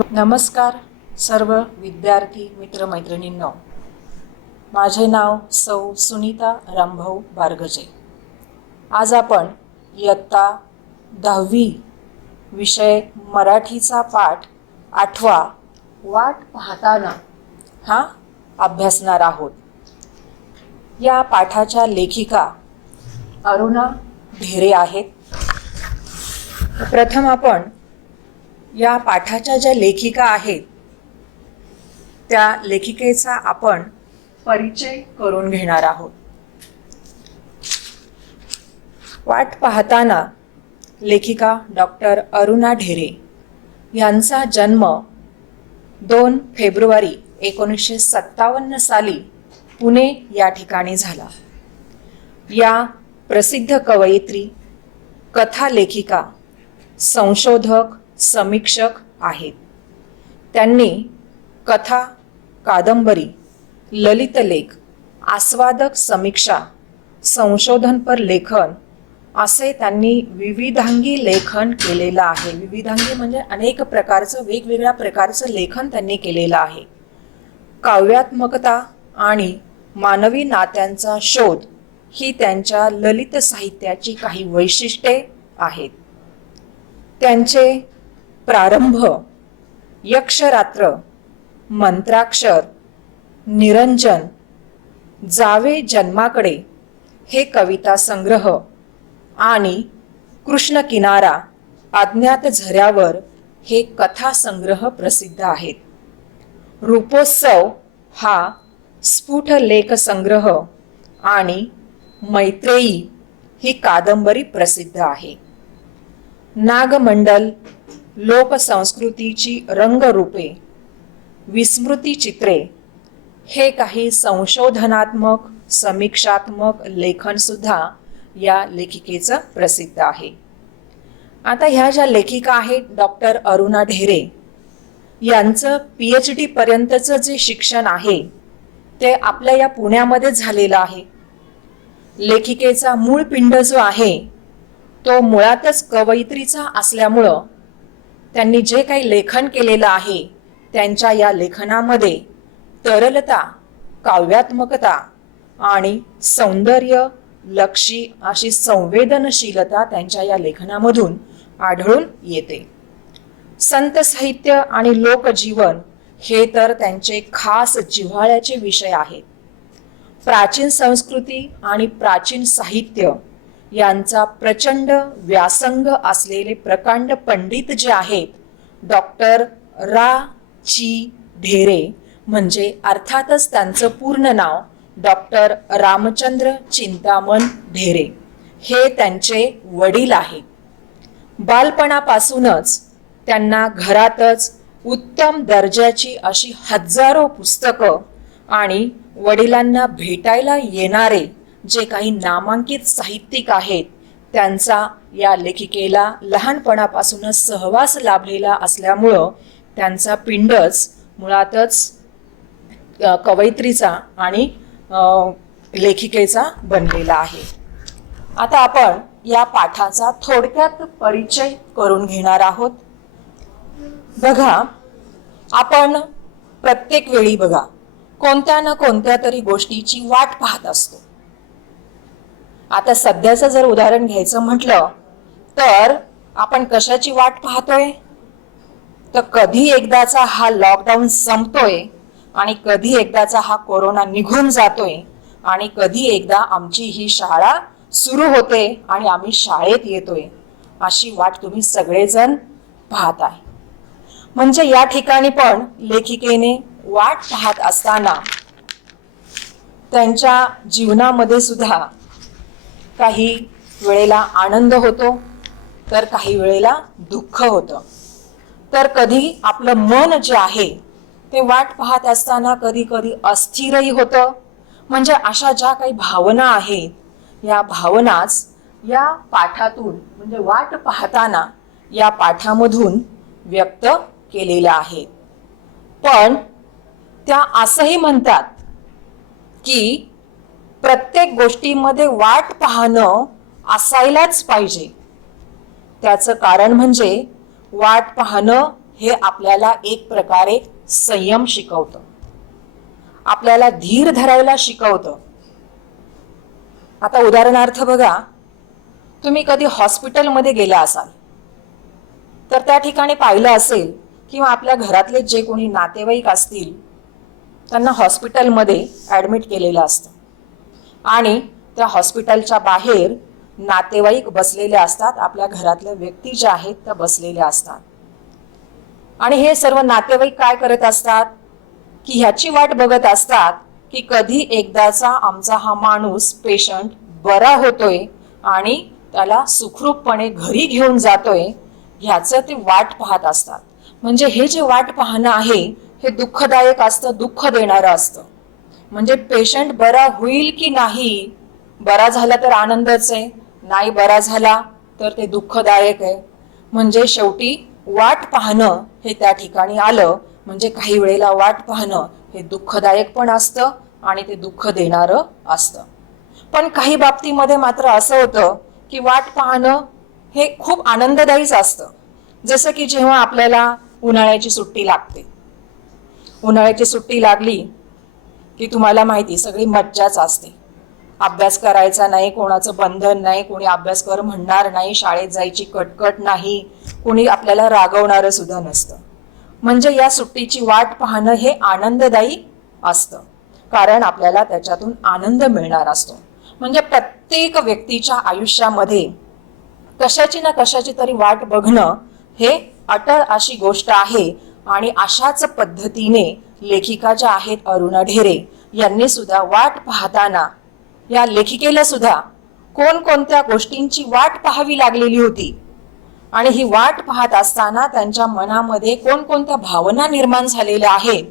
नमस्कार सर्व विद्यार्थी मित्रमैत्रिणींनो, माझे नाव सौ सुनीता रामभाऊ बारगजे। आज आपण इयत्ता 10वी विषय मराठीचा पाठ 8वा वाट पाहताना हा अभ्यासणार आहोत। या पाठाच्या लेखिका अरुणा ढेरे आहेत। प्रथम आपण या पाठाच्या ज्या लेखिका आहेत त्या लेखिकेचा आपण परिचय करून घेणार आहोत। वाट पाहताना लेखिका डॉक्टर अरुणा ढेरे यांचा जन्म 2 फेब्रुवारी 1957 साली पुणे या ठिकाणी झाला। या प्रसिद्ध कवयित्री, कथा लेखिका, संशोधक, समीक्षक आहेत। त्यांनी कथा, कादंबरी, ललितलेख, आस्वादक समीक्षा, संशोधनपर लेखन असे त्यांनी विविधांगी लेखन केलेलं आहे। विविधांगी म्हणजे अनेक प्रकारचं, वेगवेगळ्या प्रकारचं लेखन त्यांनी केलेलं आहे। काव्यात्मकता आणि मानवी नात्यांचा शोध ही त्यांच्या ललित साहित्याची काही वैशिष्ट्ये आहेत। त्यांचे प्रारंभ, यक्षरात्र, मंत्राक्षर, निरंजन, जावे जन्माकडे हे कविता संग्रह आणि कृष्ण किनारा, अज्ञात झऱ्यावर हे कथा संग्रह प्रसिद्ध आहेत। रूपोत्सव हा स्फुट लेख संग्रह आणि मैत्रेयी ही कादंबरी प्रसिद्ध आहे। नागमंडल, लोकसंस्कृतीची रंगरूपे, विस्मृती चित्रे हे काही संशोधनात्मक, समीक्षात्मक लेखन सुद्धा या लेखिकेचं प्रसिद्ध आहे। आता ह्या ज्या लेखिका आहेत डॉक्टर अरुणा ढेरे यांचं PhD पर्यंतचं जे शिक्षण आहे ते आपल्या या पुण्यामध्ये झालेलं आहे। लेखिकेचा मूळ पिंड जो आहे तो मुळातच कवयित्रीचा असल्यामुळं त्यांनी जे काही लेखन केलेलं आहे त्यांच्या या लेखनामध्ये तरलता, काव्यात्मकता आणि सौंदर्य लक्षी अशी संवेदनशीलता त्यांच्या या लेखनामधून आढळून येते। संत साहित्य आणि लोकजीवन हे तर त्यांचे खास जिव्हाळ्याचे विषय आहेत। प्राचीन संस्कृती आणि प्राचीन साहित्य यांचा प्रचंड व्यासंग असलेले प्रकांड पंडित जे आहेत डॉक्टर रा. ची. ढेरे, म्हणजे अर्थातच त्यांचं पूर्ण नाव डॉक्टर रामचंद्र चिंतामण ढेरे, हे त्यांचे वडील आहेत। बालपणापासूनच त्यांना घरातच उत्तम दर्जाची अशी हजारो पुस्तकं आणि वडिलांना भेटायला येणारे जे काही नामांकित साहित्यिक आहेत त्यांचा या लेखिकेला लहानपणापासूनच सहवास लाभलेला असल्यामुळं त्यांचा पिंडच मुळातच कवयित्रीचा आणि लेखिकेचा बनलेला आहे। आता आपण या पाठाचा थोडक्यात परिचय करून घेणार आहोत। बघा, आपण प्रत्येक वेळी बघा कोणत्या ना कोणत्या तरी गोष्टीची वाट पाहत असतो। आता सध्याचं जर उदाहरण घ्यायचं म्हटलं तर आपण कशाची वाट पाहतोय, तर कधी एकदाचा हा लॉकडाऊन संपतोय आणि कधी एकदाचा हा कोरोना निघून जातोय आणि कधी एकदा आमची ही शाळा सुरू होते आणि आम्ही शाळेत येतोय, अशी वाट तुम्ही सगळेजण पाहताय। म्हणजे या ठिकाणी पण लेखिकेने वाट पाहत असताना त्यांच्या जीवनामध्ये सुद्धा काही वेळेला आनंद होतो तर काही वेळेला दुःख होतं। तर कधी आपलं मन जे आहे ते वाट पाहत असताना कधी कधी अस्थिरही होतं। म्हणजे अशा ज्या काही भावना आहेत या भावनाच या पाठातून, म्हणजे वाट पाहताना या पाठामधून व्यक्त केलेल्या आहेत। पण त्या असंही म्हणतात की प्रत्येक गोष्टीमध्ये वाट पाहणं असायलाच पाहिजे। त्याचं कारण म्हणजे वाट पाहणं हे आपल्याला एक प्रकारे संयम शिकवतं, आपल्याला धीर धरायला शिकवतं. आता उदाहरणार्थ बघा, तुम्ही कधी हॉस्पिटलमध्ये गेला असाल तर त्या ठिकाणी पाहिलं असेल किंवा आपल्या घरातले जे कोणी नातेवाईक असतील त्यांना हॉस्पिटलमध्ये ॲडमिट केलेलं असतं आणि त्या हॉस्पिटलच्या बाहेर नातेवाईक बसलेले असतात, आपल्या घरातल्या व्यक्ती ज्या आहेत त्या बसलेल्या असतात. आणि हे सर्व नातेवाईक काय करत असतात की ह्याची वाट बघत असतात की कधी एकदाचा आमचा हा माणूस पेशंट बरा होतोय आणि त्याला सुखरूपपणे घरी घेऊन जातोय, ह्याचं ते वाट पाहत असतात. म्हणजे हे जे वाट पाहणं आहे हे दुःखदायक असतं, दुःख देणारं असतं. म्हणजे पेशंट बरा होईल की नाही, बरा झाला तर आनंदच आहे, नाही बरा झाला तर ते दुःखदायक आहे. म्हणजे शेवटी वाट पाहणं हे त्या ठिकाणी आलं. म्हणजे काही वेळेला वाट पाहणं हे दुःखदायक पण असतं आणि ते दुःख देणारं असतं. पण काही बाबतीमध्ये मात्र असं होतं की वाट पाहणं हे खूप आनंददायीच असतं. जसं की जेव्हा आपल्याला उन्हाळ्याची सुट्टी लागते, उन्हाळ्याची सुट्टी लागली की तुम्हाला माहिती सगळी मज्जाच असते. अभ्यास करायचा नाही, कोणाचं बंधन नाही, कोणी अभ्यास कर म्हणणार नाही, शाळेत जायची कटकट नाही, कोणी आपल्याला रागवणारं सुद्धा नसतं. म्हणजे या सुट्टीची वाट पाहणं हे आनंददायी असतं, कारण आपल्याला त्याच्यातून आनंद मिळणार असतो. म्हणजे प्रत्येक व्यक्तीच्या आयुष्यामध्ये कशाची ना कशाची तरी वाट बघणं हे अटळ अशी गोष्ट आहे. आणि अशाच पद्धतीने लेखिका ज्या आहेत अरुणा ढेरे यांनी सुद्धा वाट पाहताना, या लेखिकेला सुद्धा कोणकोणत्या गोष्टींची वाट पाहावी लागलेली होती आणि ही वाट पाहत असताना त्यांच्या मनामध्ये कोणकोणत्या भावना निर्माण झालेल्या आहेत,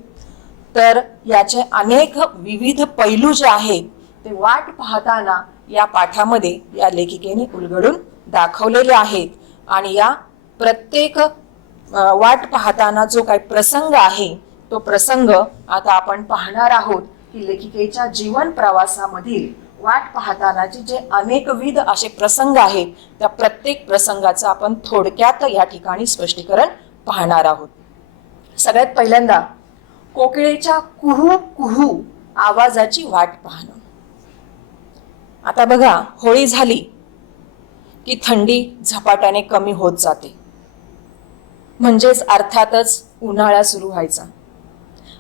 तर याचे अनेक विविध पैलू जे आहेत ते वाट पाहताना या पाठामध्ये या लेखिकेने उलगडून दाखवलेले आहेत. आणि या प्रत्येक वाट पाहताना जो काही प्रसंग आहे तो प्रसंग आता आपण पाहणार आहोत की लेखिकेच्या जीवन प्रवासामधील वाट पाहतानाचे जे अनेकविध असे प्रसंग आहेत त्या प्रत्येक प्रसंगाचं आपण थोडक्यात या ठिकाणी स्पष्टीकरण पाहणार आहोत. सगळ्यात पहिल्यांदा कोकिळेच्या कुहू कुहू आवाजाची वाट पाहणं. आता बघा, होळी झाली की थंडी झपाट्याने कमी होत जाते, म्हणजेच अर्थातच उन्हाळा सुरू व्हायचा.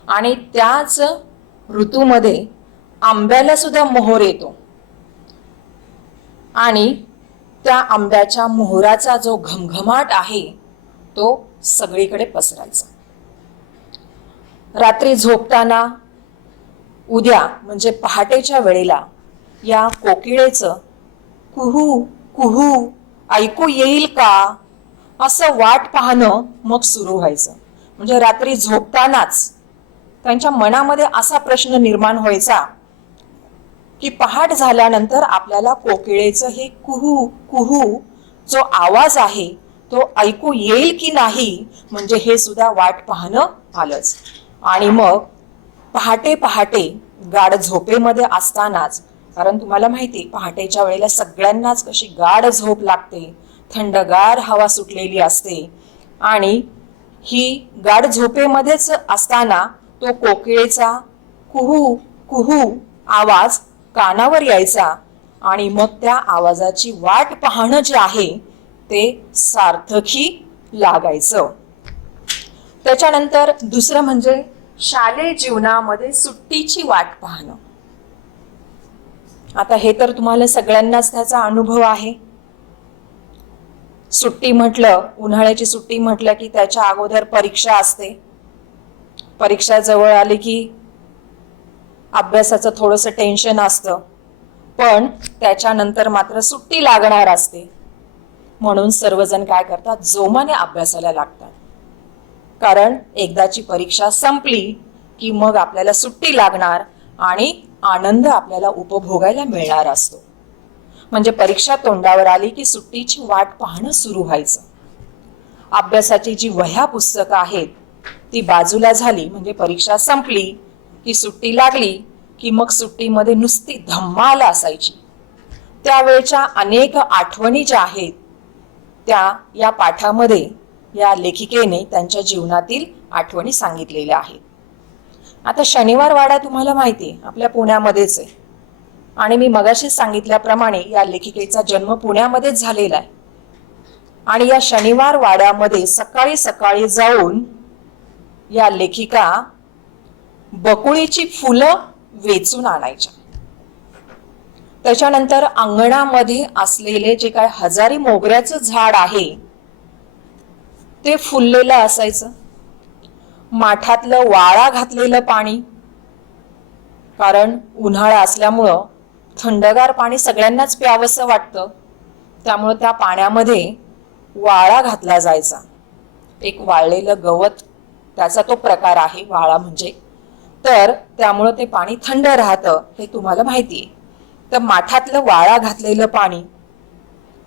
आणि त्याच ऋतूमध्ये आंब्याला सुद्धा मोहोर येतो आणि त्या आंब्याच्या मोहराचा जो घमघमाट आहे तो सगळीकडे पसरायचा. रात्री झोपताना उद्या म्हणजे पहाटेच्या वेळेला या कोकिळेचं कुहू कुहू ऐकू येईल का असं वाट पाहणं मग सुरू व्हायचं. म्हणजे रात्री झोपतानाच त्यांच्या मनामध्ये असा प्रश्न निर्माण व्हायचा की पहाट झाल्यानंतर आपल्याला कोकिळेचं हे कुहू कुहू जो आवाज आहे तो ऐकू येईल की नाही, म्हणजे हे सुद्धा वाट पाहणं आलंच. आणि मग पहाटे पहाटे गाढ झोपेमध्ये असतानाच, कारण तुम्हाला माहिती पहाटेच्या वेळेला सगळ्यांनाच कशी गाढ झोप लागते, थंडगार हवा सुटलेली असते आणि ही गाढ झोपेमध्येच असताना तो कोकिळेचा कुहू कुहू आवाज कानावर यायचा आणि मग त्या आवाजाची वाट पाहणं जे आहे ते सार्थकी लागायचं. त्याच्यानंतर दुसरं म्हणजे शालेय जीवनामध्ये सुट्टीची वाट पाहणं. आता हे तर तुम्हाला सगळ्यांनाच त्याचा अनुभव आहे. सुट्टी म्हटलं, उन्हाळ्याची सुट्टी म्हटलं की त्याच्या अगोदर परीक्षा असते. परीक्षा जवळ आली की अभ्यासाचं थोडंसं टेन्शन असतं, पण त्याच्यानंतर मात्र सुट्टी लागणार असते. म्हणून सर्वजण काय करतात, जोमाने अभ्यासाला लागतात. कारण एकदाची परीक्षा संपली की मग आपल्याला सुट्टी लागणार आणि आनंद आपल्याला उपभोगायला मिळणार असतो. म्हणजे परीक्षा तोंडावर आली की सुट्टीची वाट पाहणं सुरू व्हायचं. अभ्यासाची जी वह्या पुस्तकं आहेत ती बाजूला झाली, म्हणजे परीक्षा संपली की सुट्टी लागली की मग सुट्टीमध्ये नुसती धम्माल असायची. त्यावेळच्या अनेक आठवणी ज्या आहेत त्या या पाठामध्ये या लेखिकेने त्यांच्या जीवनातील आठवणी सांगितलेल्या आहेत. आता शनिवार वाडा तुम्हाला माहिती आहे आपल्या पुण्यामध्येच आहे आणि मी मगाशीच सांगितल्याप्रमाणे या लेखिकेचा जन्म पुण्यामध्येच झालेला आहे. आणि या शनिवार वाड्यामध्ये सकाळी सकाळी जाऊन या लेखिका बकुळीची फुलं वेचून आणायच्या. त्याच्यानंतर अंगणामध्ये असलेले जे काय हजारी मोगऱ्याचं झाड आहे ते फुललेलं असायचं. माठातलं वाळा घातलेलं पाणी, कारण उन्हाळा असल्यामुळं थंडगार पाणी सगळ्यांनाच प्यावंसं वाटतं, त्यामुळं त्या पाण्यामध्ये वाळा घातला जायचा. एक वाळलेलं गवत त्याचा तो प्रकार आहे वाळा म्हणजे, तर त्यामुळं ते पाणी थंड राहतं हे तुम्हाला माहिती आहे. तर माठातलं वाळा घातलेलं पाणी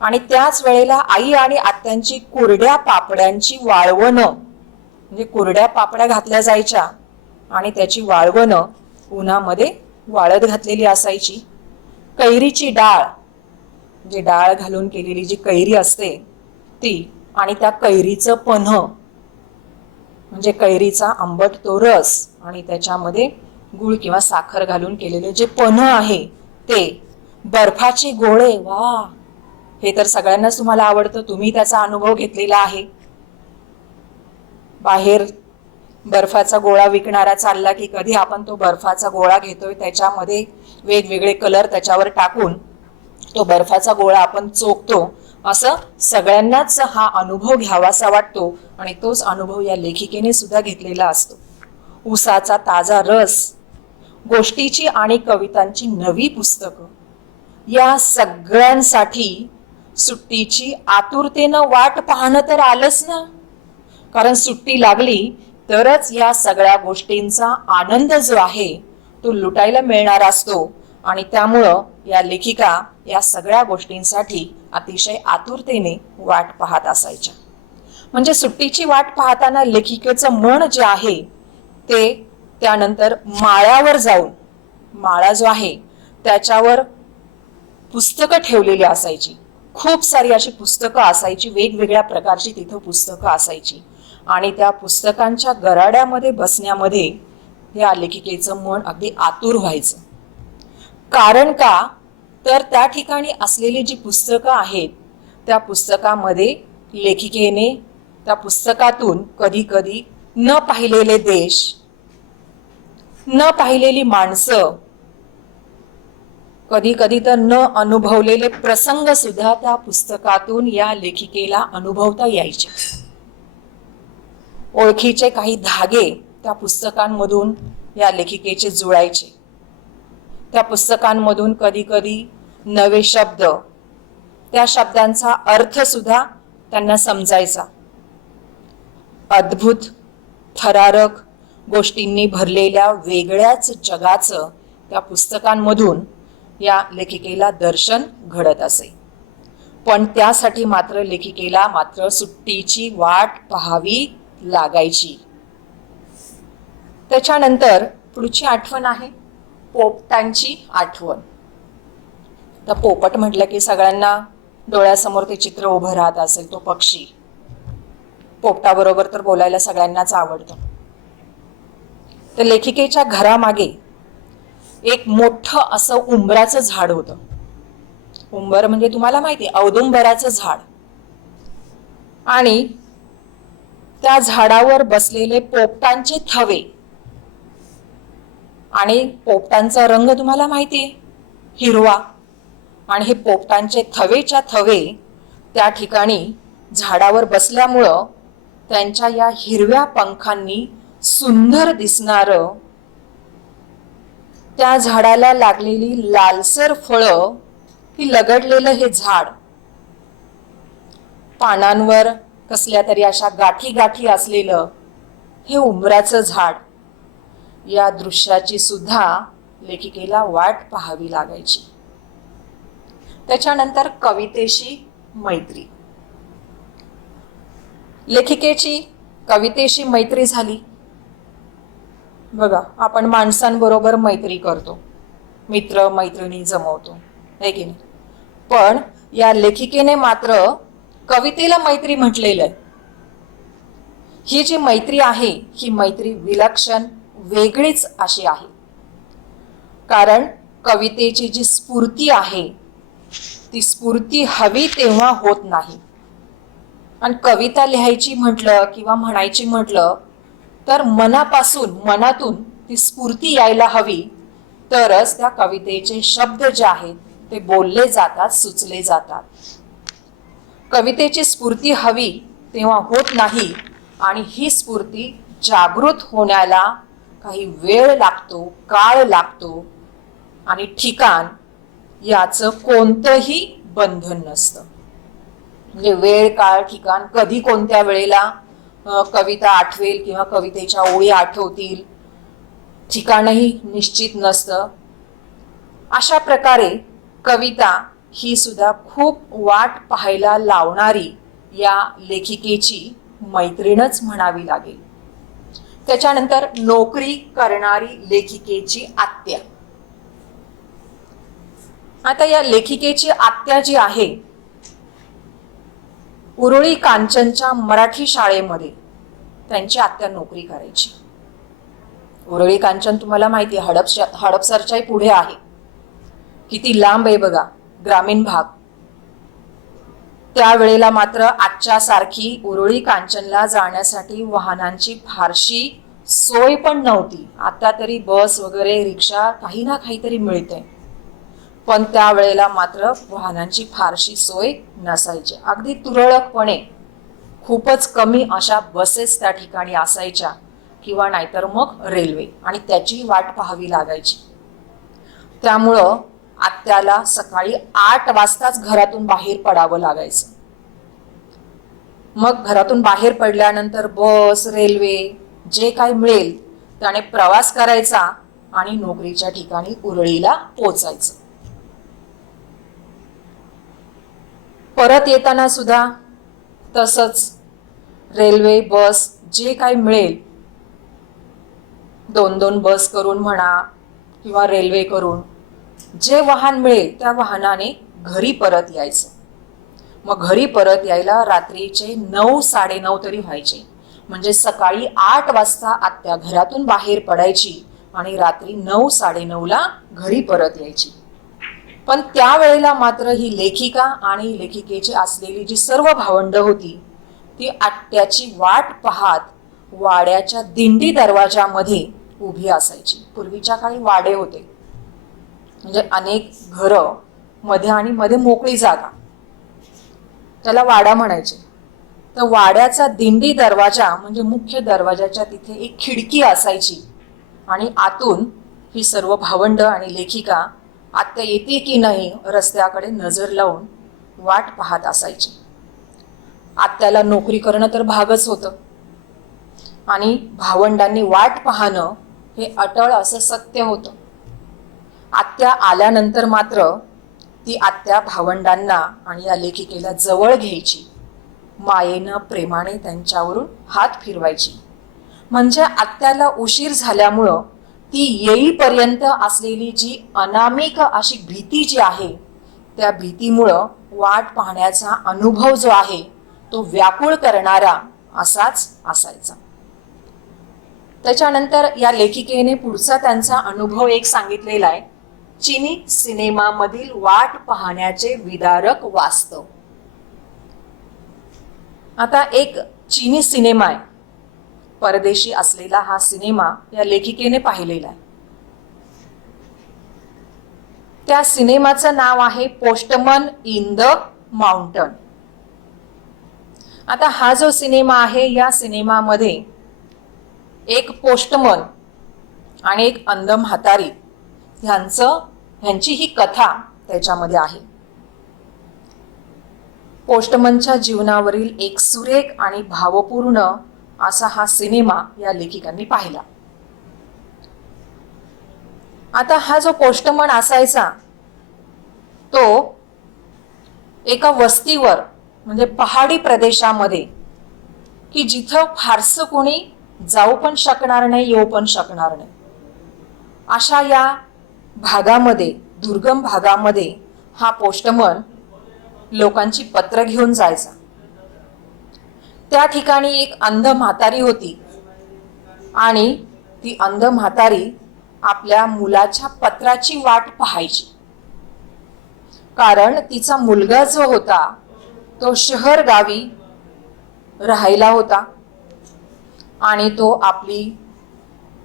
आणि त्याच वेळेला आई आणि आत्यांची कुरड्या पापड्यांची वाळवणं, म्हणजे कुरड्या पापड्या घातल्या जायच्या आणि त्याची वाळवणं उन्हामध्ये वाळत घातलेली असायची. कैरीची डाळ, म्हणजे डाळ घालून केलेली जी कैरी असते ती, आणि त्या कैरीचं पन्ह म्हणजे कैरीचा आंबट तो रस आणि त्याच्यामध्ये गुळ किंवा साखर घालून केलेले जे पन्ह आहे ते, बर्फाचे गोळे, वा, हे तर सगळ्यांनाच तुम्हाला आवडतं, तुम्ही त्याचा अनुभव घेतलेला आहे. बाहेर बर्फाचा गोळा विकणारा चालला की कधी आपण तो बर्फाचा गोळा घेतोय, त्याच्यामध्ये वेगवेगळे कलर त्याच्यावर टाकून तो बर्फाचा गोळा आपण चोखतो. असं सगळ्यांनाच हा अनुभव घ्यावासा वाटतो आणि तोच अनुभव या लेखिकेने सुद्धा घेतलेला असतो. उसाचा ताजा रस, गोष्टीची आणि कवितांची नवी पुस्तकं, या सगळ्यांसाठी सुट्टीची आतुरतेनं वाट पाहणं तर आलंच ना, कारण सुट्टी लागली तरच या सगळ्या गोष्टींचा आनंद जो आहे तो लुटायला मिळणार असतो. आणि त्यामुळं या लेखिका या सगळ्या गोष्टींसाठी अतिशय आतुरतेने वाट पाहत असायच्या. म्हणजे सुट्टीची वाट पाहताना लेखिकेचं मन जे आहे ते त्यानंतर माळ्यावर जाऊन, माळा जो आहे त्याच्यावर पुस्तकं ठेवलेली असायची. खूप सारी अशी पुस्तकं असायची, वेगवेगळ्या प्रकारची तिथं पुस्तकं असायची आणि त्या पुस्तकांच्या गराड्यामध्ये बसण्यामध्ये या लेखिकेचं मन अगदी आतुर व्हायचं. कारण का तर त्या ठिकाणी असलेली जी पुस्तकं आहेत त्या पुस्तकामध्ये लेखिकेने त्या पुस्तकातून कधी कधी न पाहिलेले देश, न पाहिलेली माणसं, कधी कधी तर न अनुभवलेले प्रसंग सुद्धा त्या पुस्तकातून या लेखिकेला अनुभवता यायचे. ओळखीचे काही धागे त्या पुस्तकांमधून या लेखिकेचे जुळायचे. त्या पुस्तकांमधून कधी कधी नवे शब्द, त्या शब्दांचा अर्थ सुद्धा त्यांना समजायचा. अद्भुत, थरारक गोष्टींनी भरलेल्या वेगळ्याच जगाचं त्या पुस्तकांमधून या लेखिकेला दर्शन घडत असे. पण त्यासाठी मात्र लेखिकेला मात्र सुट्टीची वाट पाहावी लागायची. त्याच्यानंतर पुढची आठवण आहे पोपटांची आठवण. तर पोपट म्हटलं की सगळ्यांना डोळ्यासमोर ते चित्र उभं राहत असेल, तो पक्षी. पोपटाबरोबर तर बोलायला सगळ्यांनाच आवडतं. तर लेखिकेच्या घरामागे एक मोठं असं उंबराचं झाड होतं. उंबर म्हणजे तुम्हाला माहिती आहे, औदुंबराचं झाड. आणि त्या झाडावर बसलेले पोपटांचे थवे, आणि पोपटांचा रंग तुम्हाला माहिती आहे, हिरवा. आणि हे पोपटांचे थवेच्या थवे त्या ठिकाणी झाडावर बसल्यामुळं त्यांच्या या हिरव्या पंखांनी सुंदर दिसणारं, त्या झाडाला लागलेली लालसर फळं, ती लगडलेलं हे झाड, पानांवर कसल्या तरी अशा गाठी गाठी असलेलं हे उंबराचं झाड, या दृश्याची सुद्धा लेखिकेला वाट पाहावी लागायची. त्याच्यानंतर कवितेशी मैत्री. लेखिकेची कवितेशी मैत्री झाली. बघा, आपण माणसांबरोबर मैत्री करतो, मित्र मैत्रिणी जमवतो, है की नाही? पण या लेखिकेने मात्र कवितेला मैत्री म्हटलेलं आहे. ही जी मैत्री आहे ही मैत्री विलक्षण वेगळीच अशी आहे. कारण कवितेची जी स्फूर्ती आहे ती स्फूर्ती हवी तेव्हा होत नाही. आणि कविता लिहायची म्हटलं किंवा म्हणायची म्हटलं तर मनातून ती स्फूर्ती यायला हवी, तरच त्या कवितेचे शब्द जे आहेत ते बोलले जातात, सुचले जातात. कवितेची स्फूर्ती हवी तेव्हा होत नाही आणि ही स्फूर्ती जागृत होण्याला काही वेळ लागतो, काळ लागतो आणि ठिकाण याचं कोणतंही बंधन नसतं. म्हणजे वेळ, काळ, ठिकाण कधी कोणत्या वेळेला कविता आठवेल किंवा कवितेच्या ओळी आठवतील, ठिकाणही निश्चित नसतं. अशा प्रकारे कविता ही सुद्धा खूप वाट पाहायला लावणारी या लेखिकेची मैत्रीणच म्हणावी लागेल. त्याच्यानंतर नोकरी करणारी लेखिकेची आत्या. आता या लेखिकेची आत्या जी आहे, उरुळी कांचनच्या मराठी शाळेमध्ये त्यांची आत्या नोकरी करायची. उरुळी कांचन तुम्हाला माहिती आहे, हडपसरच्याही पुढे आहे. किती लांब आहे बघा, ग्रामीण भाग. त्यावेळेला मात्र आजच्या सारखी उरुळी कांचनला जाण्यासाठी वाहनांची फारशी सोय पण नव्हती. आता तरी बस वगैरे, रिक्षा काही ना काहीतरी मिळते, पण त्यावेळेला मात्र वाहनांची फारशी सोय नसायची. अगदी तुरळकपणे खूपच कमी अशा बसेस त्या ठिकाणी असायच्या किंवा नाहीतर मग रेल्वे, आणि त्याची वाट पाहावी लागायची. त्यामुळं आत्याला सकाळी 8 वाजताच घरातून बाहेर पडावं लागायचं. मग घरातून बाहेर पडल्यानंतर बस, रेल्वे जे काही मिळेल त्याने प्रवास करायचा आणि नोकरीच्या ठिकाणी उरुळीला पोचायचं. परत येताना सुद्धा तसंच रेल्वे, बस जे काही मिळेल, 2-2 बस करून म्हणा किंवा रेल्वे करून, जे वाहन मिळेल त्या वाहनाने घरी परत यायचं. मग घरी परत यायला रात्रीचे 9-9:30 तरी व्हायचे. म्हणजे सकाळी 8 वाजता आत्या घरातून बाहेर पडायची आणि रात्री 9-9:30 घरी परत यायची. पण त्यावेळेला मात्र ही लेखिका आणि लेखिकेची असलेली जी सर्व भावंड होती ती आत्याची वाट पाहत वाड्याच्या दिंडी दरवाजामध्ये उभी असायची. पूर्वीच्या काळी वाडे होते, म्हणजे अनेक घरं मध्ये आणि मध्ये मोकळी जागा, त्याला वाडा म्हणायचे. तर वाड्याचा दिंडी दरवाजा म्हणजे मुख्य दरवाजाच्या तिथे एक खिडकी असायची आणि आतून ही सर्व भावंड आणि लेखिका आत्या येते की नाही रस्त्याकडे नजर लावून वाट पाहत असायची. आत्याला नोकरी करणं तर भागच होतं आणि भावंडांनी वाट पाहणं हे अटळ असं सत्य होतं. आत्या आल्यानंतर मात्र ती आत्या भावंडांना आणि या लेखिकेला जवळ घ्यायची, मायेनं प्रेमाने त्यांच्यावरून हात फिरवायची. म्हणजे आत्याला उशीर झाल्यामुळं ती येईपर्यंत असलेली जी अनामिक अशी भीती जी आहे त्या भीतीमुळं वाट पाहण्याचा अनुभव जो आहे तो व्याकुळ करणारा असाच असायचा. त्याच्यानंतर या लेखिकेने पुढचा त्यांचा अनुभव एक सांगितलेला आहे, चिनी सिनेमामधील वाट पाहण्याचे विदारक वास्तव. आता एक चिनी सिनेमा आहे, परदेशी असलेला हा सिनेमा या लेखिकेने पाहिलेला आहे. त्या सिनेमाचं नाव आहे पोस्टमन इन द माउंटन. आता हा जो सिनेमा आहे या सिनेमामध्ये एक पोस्टमन आणि एक अंध म्हातारी ह्यांची ही कथा त्याच्यामध्ये आहे. पोस्टमनच्या जीवनावरील एक सुरेख आणि भावपूर्ण असा हा सिनेमा या लेखिकांनी पाहिला. आता हा जो पोस्टमन असायचा तो एका वस्तीवर म्हणजे पहाडी प्रदेशामध्ये, की जिथं फारसं कोणी जाऊ पण शकणार नाही, येऊ पण शकणार नाही, अशा या भागामध्ये, दुर्गम भागामध्ये हा पोस्टमन लोकांची पत्र घेऊन जायचा. त्या ठिकाणी एक अंध म्हातारी होती आणि ती अंध म्हातारी आपल्या मुलाच्या पत्राची वाट पाहायची. कारण तिचा मुलगा जो होता तो शहर गावी राहायला होता आणि तो आपली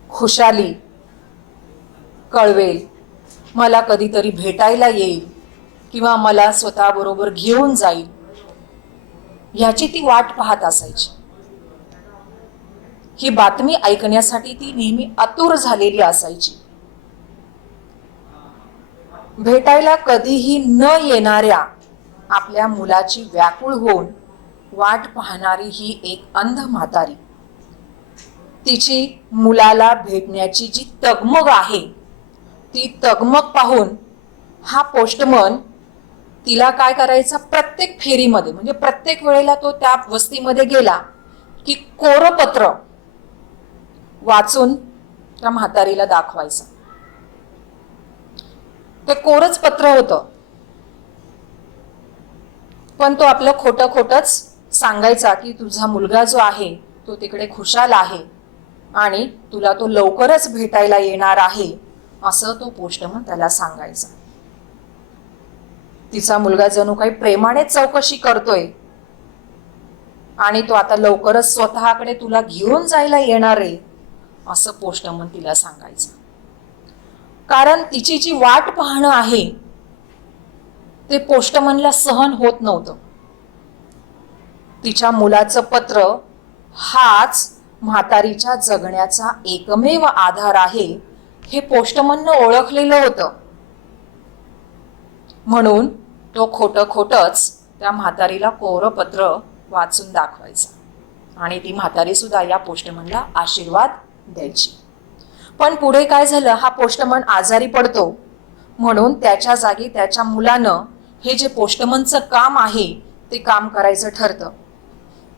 खुशाली कळवेल, मला कधीतरी भेटायला येईल किंवा मला स्वतःबरोबर घेऊन जाईल, ह्याची ती वाट पाहत असायची. ही बातमी ऐकण्यासाठी ती नेहमी आतुर झालेली असायची. भेटायला कधीही न येणाऱ्या आपल्या मुलाची व्याकुळ होऊन वाट पाहणारी ही एक अंध म्हातारी, तिची मुलाला भेटण्याची जी तगमग आहे ती तगमग पाहून हा पोस्टमन तिला काय करायचा, प्रत्येक फेरीमध्ये म्हणजे प्रत्येक वेळेला तो त्या वस्तीमध्ये गेला की कोरं पत्र वाचून त्या म्हातारीला दाखवायचा. ते कोरच पत्र होतं, पण तो आपलं खोटंच सांगायचा की तुझा मुलगा जो आहे तो तिकडे खुशाल आहे आणि तुला तो लवकरच भेटायला येणार आहे, असं तो पोस्टमन त्याला सांगायचा. तिचा मुलगा जणू काही प्रेमाने चौकशी करतोय आणि तो आता लवकरच स्वतःकडे तुला घेऊन जायला येणार आहे, असं पोस्टमन तिला सांगायचं. कारण तिची जी वाट पाहणं आहे ते पोस्टमनला सहन होत नव्हतं. तिच्या मुलाचं पत्र हाच म्हातारीच्या जगण्याचा एकमेव आधार आहे हे पोस्टमननं ओळखलेलं होतं. म्हणून तो खोटंच त्या म्हातारीला कोरं पत्र वाचून दाखवायचा आणि ती म्हातारी सुद्धा या पोस्टमनला आशीर्वाद द्यायची. पण पुढे काय झालं, हा पोस्टमन आजारी पडतो म्हणून त्याच्या जागी त्याच्या मुलानं हे जे पोस्टमनचं काम आहे ते काम करायचं ठरतं.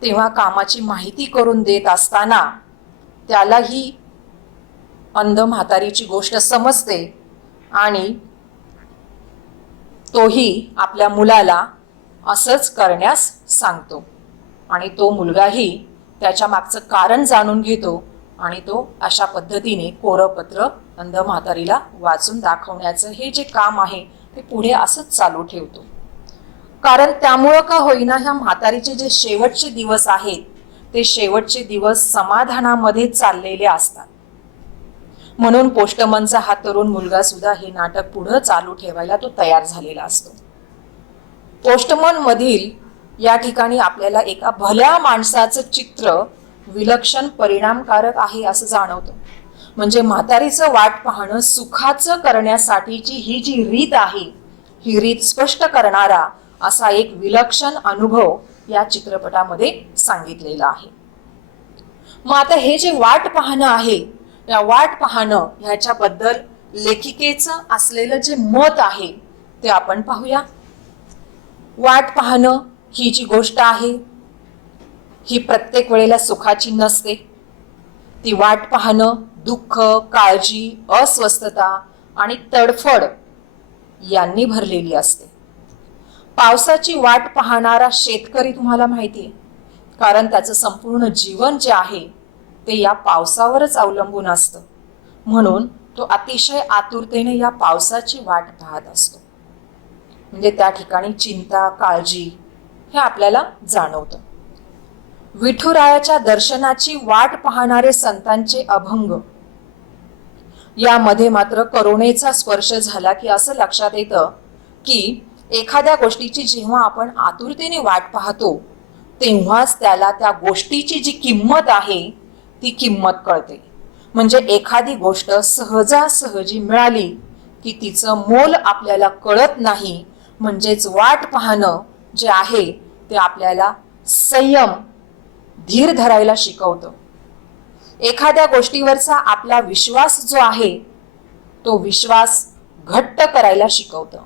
तेव्हा कामाची माहिती करून देत असताना त्याला ही अंध म्हातारीची गोष्ट समजते आणि तोही आपल्या मुलाला असंच करण्यास सांगतो आणि तो मुलगाही त्याच्या मागचं कारण जाणून घेतो आणि तो अशा पद्धतीने कोरं पत्र अंध म्हातारीला वाचून दाखवण्याचं हे जे काम आहे ते पुढे असंच चालू ठेवतो. कारण त्यामुळं का होईना ह्या म्हातारीचे जे शेवटचे दिवस आहेत ते शेवटचे दिवस समाधानामध्ये चाललेले असतात. म्हणून पोस्टमनचा हा तरुण मुलगा सुद्धा हे नाटक पुढे चालू ठेवायला तो तयार झालेला असतो. पोस्टमन मधील या ठिकाणी आपल्याला एका भल्या माणसाचं चित्र विलक्षण परिणामकारक आहे असं जाणवतं. म्हणजे म्हातारीचं वाट पाहणं सुखाचं करण्यासाठीची ही जी रीत आहे ही रीत स्पष्ट करणारा असा एक विलक्षण अनुभव या चित्रपटामध्ये सांगितलेला आहे. मग आता हे जे वाट पाहणं आहे या वाट पाहणं ह्याच्याबद्दल लेखिकेचं असलेलं जे मत आहे ते आपण पाहूया. वाट पाहणं ही जी गोष्ट आहे ही प्रत्येक वेळेला सुखाची नसते. ती वाट पाहणं दुःख, काळजी, अस्वस्थता आणि तडफड यांनी भरलेली असते. पावसाची वाट पाहणारा शेतकरी तुम्हाला माहिती आहे, कारण त्याचं संपूर्ण जीवन जे आहे ते या पावसावरच अवलंबून असतं. म्हणून तो अतिशय आतुरतेने या पावसाची वाट पाहत असतो. म्हणजे त्या ठिकाणी चिंता, काळजी हे आपल्याला जाणवतं. विठुरायाच्या दर्शनाची वाट पाहणारे संतांचे अभंग यामध्ये मात्र करुणेचा स्पर्श झाला की असं लक्षात येतं की एखाद्या गोष्टीची जेव्हा आपण आतुरतेने वाट पाहतो तेव्हाच त्याला त्या गोष्टीची जी किंमत आहे ती किंमत कळते. म्हणजे एखादी गोष्ट सहजासहजी मिळाली की तिचं मोल आपल्याला कळत नाही. म्हणजेच वाट पाहणं जे आहे ते आपल्याला संयम, धीर धरायला शिकवतं. एखाद्या गोष्टीवरचा आपला विश्वास जो आहे तो विश्वास घट्ट करायला शिकवतं.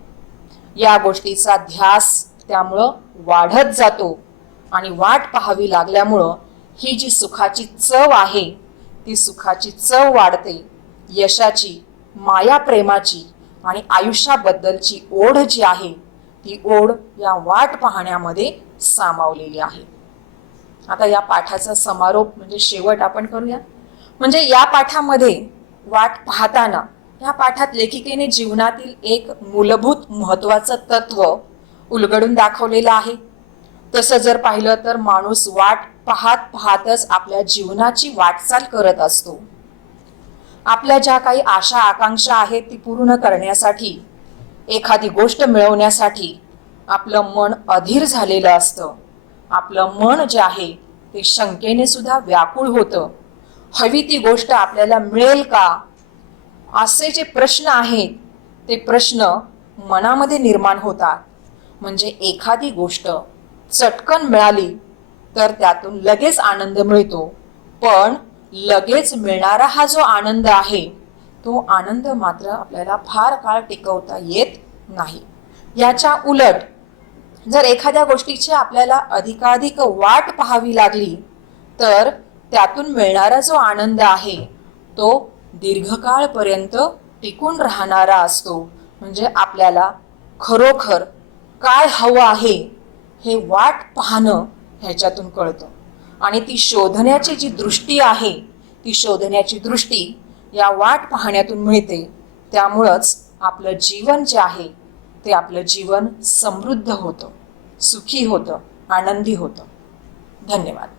या गोष्टीचा ध्यास त्यामुळं वाढत जातो आणि वाट पाहावी लागल्यामुळं ही जी सुखाची चव आहे ती सुखाची चव वाढते. यशाची, माया प्रेमाची आणि आयुष्याबद्दलची ओढ जी आहे ती ओढ या वाट पाहण्यामध्ये सामावलेली आहे. आता या पाठाचा समारोप म्हणजे शेवट आपण करूया. म्हणजे या पाठामध्ये वाट पाहताना या पाठात लेखिकेने जीवनातील एक मूलभूत महत्वाचं तत्व उलगडून दाखवलेलं आहे. तसं जर पाहिलं तर माणूस वाट पाहत पाहतच आपल्या जीवनाची वाटचाल करत असतो. आपल्या ज्या काही आशा आकांक्षा आहेत ती पूर्ण करण्यासाठी, एखादी गोष्ट मिळवण्यासाठी आपलं मन अधीर झालेलं असतं. आपलं मन जे आहे ते शंकेने सुद्धा व्याकुळ होतं. हवी ती गोष्ट आपल्याला मिळेल का, असे जे प्रश्न आहेत ते प्रश्न मनामध्ये निर्माण होतात. म्हणजे एखादी गोष्ट चटकन मिळाली तर त्यातून लगेच आनंद मिळतो, पण लगेच मिळणारा हा जो आनंद आहे तो आनंद मात्र आपल्याला फार काळ टिकवता येत नाही. याच्या उलट जर एखाद्या गोष्टीची आपल्याला अधिकाधिक वाट पाहावी लागली तर त्यातून मिळणारा जो आनंद आहे तो दीर्घकाळपर्यंत टिकून राहणारा असतो. म्हणजे आपल्याला खरोखर काय हवं आहे हे वाट पाहणं ह्याच्यातून कळतं. आणि ती शोधण्याची जी दृष्टी आहे ती शोधण्याची दृष्टी या वाट पाहण्यातून मिळते. त्यामुळंच आपलं जीवन जे आहे ते आपलं जीवन समृद्ध होतं, सुखी होतं, आनंदी होतं. धन्यवाद.